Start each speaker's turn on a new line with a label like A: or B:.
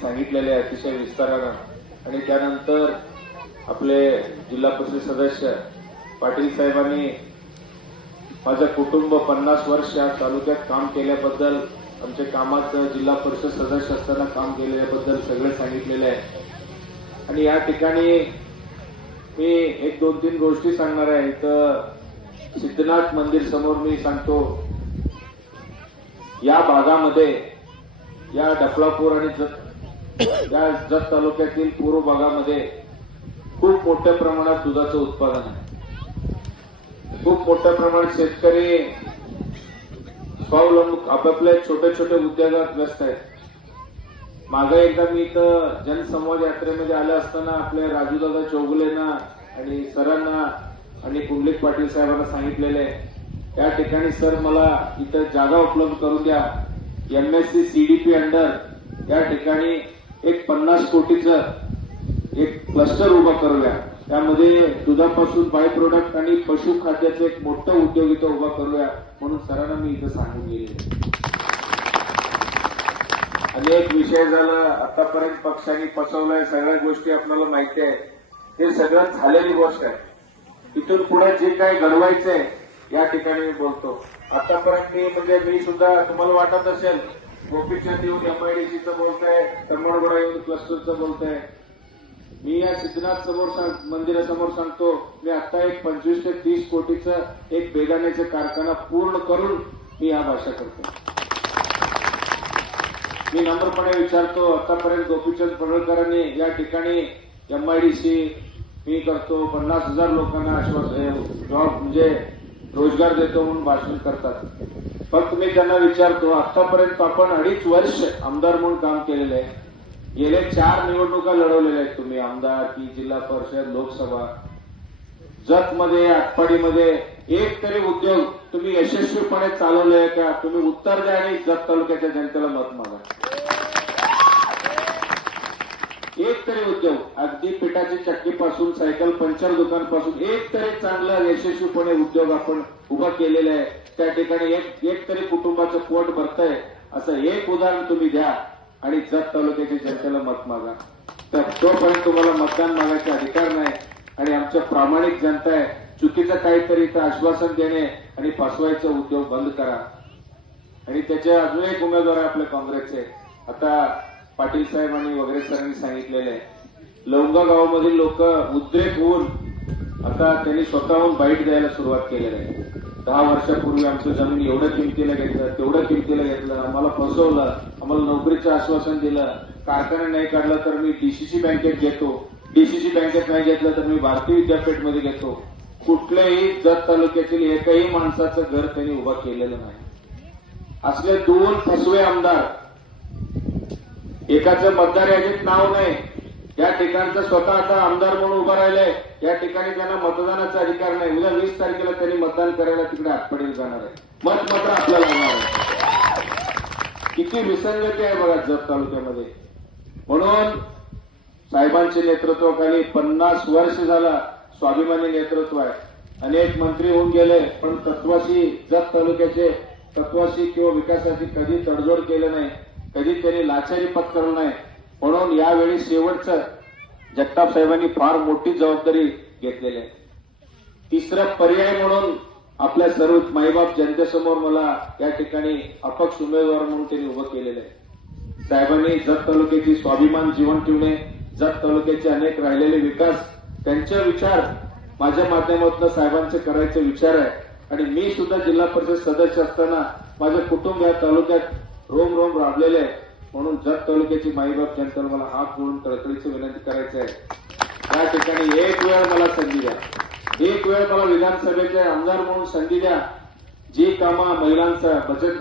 A: सांगितलेले आहे अतिशय विस्तारानं. आणि त्यानंतर आपले जिल्हा परिषद सदस्य पाटील साहेबांनी माझं कुटुंब पन्नास वर्ष या तालुक्यात काम केल्याबद्दल आमच्या कामात जिल्हा परिषद सदस्य असताना काम केल्याबद्दल सगळे सांगितलेले आहे. आणि या ठिकाणी मी एक दोन तीन गोष्टी सांगणार आहे. तर सिद्धनाथ मंदिर समोर मी सांगतो या भागामध्ये या डफळापूर आणि जत या जत तालुक्यातील पूर्व भागामध्ये खूप मोठ्या प्रमाणात दुधाचं उत्पादन आहे. खूप मोठ्या प्रमाणात शेतकरी स्वावलंब आपापल्या छोट्या छोट्या उद्योगात व्यस्त आहेत. मागे एकदा मी इथं जनसंवाद यात्रेमध्ये आले असताना आपल्या राजूदादा चौगुलेना आणि सरांना आणि पुंडलिक पाटील साहेबांना सांगितलेले त्या ठिकाणी सर मला इथं जागा उपलब्ध करून द्या. एमएससी सीडीपी अंडर या ठिकाणी एक पन्नास कोटीचं एक क्लस्टर उभा करूया. त्यामध्ये दुधापासून बाय प्रोडक्ट आणि पशुखाद्याचं एक मोठं उद्योग इथं उभा करूया म्हणून सरांना मी इथं सांगून गेले अनेक विषय झाला आतापर्यंत पक्षांनी फसवलाय सगळ्या गोष्टी आपल्याला माहिती आहे. हे सगळं झालेली गोष्ट आहे. इथून पुढे जे काही घडवायचंय या ठिकाणी मी बोलतो. आतापर्यंत मी म्हणजे मी सुद्धा तुम्हाला वाटत असेल गोपीचंद येऊन एमआयडीसीचं बोलताय तरमणगोडा येऊन क्लस्टरचं बोलताय. मी या सिद्धनाथ समोर सांग- मंदिरासमोर सांगतो मी आता एक पंचवीस ते तीस कोटीचं एक बेगाण्याचा कारखाना पूर्ण करून मी या भाषा करतो. मी नम्रपणे विचारतो आतापर्यंत गोपीचंद पडळकरांनी या ठिकाणी एमआयडीसी मी करतो पन्नास हजार लोकांना आश्वास जॉब म्हणजे रोजगार देतो म्हणून भाषण करतात. फक्त मी त्यांना विचारतो आतापर्यंत आपण अडीच वर्ष आमदार म्हणून काम केलेलं आहे. गेले चार निवडणुका लढवलेल्या आहेत तुम्ही आमदार की जिल्हा परिषद लोकसभा. जतमध्ये आटपाडीमध्ये एक तरी उद्योग तुम्ही यशस्वीपणे चालवले का? तुम्ही उत्तर द्या आणि जत तालुक्याच्या जनतेला मत मागा. एक तरी उद्योग अगदी पिठाची चक्कीपासून सायकल पंचर दुकानपासून एक तरी चांगला यशस्वीपणे उद्योग आपण उभा केलेला आहे. त्या ठिकाणी एक एक तरी कुटुंबाचं पोट भरतंय असं एक उदाहरण तुम्ही द्या आणि जत तालुक्याच्या जनतेला मत मागा. तर तोपर्यंत तुम्हाला मतदान मागायचा अधिकार नाही आणि आमच्या प्रामाणिक जनता आहे. चुकीचं काहीतरी इथं आश्वासन देणे आणि फसवायचा उद्योग बंद करा. आणि त्याचे अजून एक उमेदवार आहे आपले काँग्रेसचे. आता पाटील साहेब आणि वगैरे सरांनी लवंगा गावामधील लोक उद्रेक होऊन आता त्यांनी स्वतःहून बाईट द्यायला सुरुवात केलेली आहे. दहा वर्षापूर्वी आमचं जमीन एवढं किमतीला घेतलं तेवढं किमतीला घेतलं आम्हाला फसवलं आम्हाला नोकरीचं आश्वासन दिलं कारखाना नाही काढला तर मी डीसीसी बँकेत घेतो डीसीसी बँकेत नाही घेतलं तर मी भारतीय विद्यापीठमध्ये घेतो. कुठल्याही जत तालुक्यातील एकही माणसाचं घर त्यांनी उभा केलेलं नाही. असले दोन फसवे आमदार एकाचं मतदार यादीत नाव नाही या ठिकाणचं स्वतः आता आमदार म्हणून उभा राहिलंय. या ठिकाणी त्यांना मतदानाचा अधिकार नाही. उद्या वीस तारखेला त्यांनी मतदान करायला तिकडे आठवडीला जाणार आहे. मत मात्र आपल्याला होणार आहे. किती विसंगती आहे बघा जत तालुक्यामध्ये. म्हणून साहेबांच्या नेतृत्वाखाली पन्नास वर्ष झाला स्वाभिमानी नेतृत्व आहे. अनेक मंत्री होऊन गेले पण तत्वाशी जत तालुक्याचे तत्वाशी किंवा विकासाची कधी तडजोड केलं नाही. कधी त्यांनी लाचारी पत्करलं नाही. म्हणून यावेळी शेवटचं जगताप साहेबांनी फार मोठी जबाबदारी घेतलेली आहे. तिसरा पर्याय म्हणून आपल्या सर्व माईबाप जनतेसमोर मला या ठिकाणी अपक्ष उमेदवार म्हणून त्यांनी उभं केलेलं आहे. साहेबांनी जत तालुक्याची स्वाभिमान जीवन ठेवणे जत तालुक्याचे अनेक राहिलेले विकास त्यांचे विचार माझ्या माध्यमातून साहेबांचे करायचे विचार आहे. आणि मी सुद्धा जिल्हा परिषद सदस्य असताना माझे कुटुंब या तालुक्यात रोम रोम राबलेले आहे. म्हणून जत तालुक्याची माईबाप जनतेला मला हात जोडून कळकळीची विनंती करायची आहे. त्या ठिकाणी एक वेळ मला संधी द्या. एक वेळ मला विधानसभेचे आमदार म्हणून संधी द्या. जी कामा महिलांचा बचत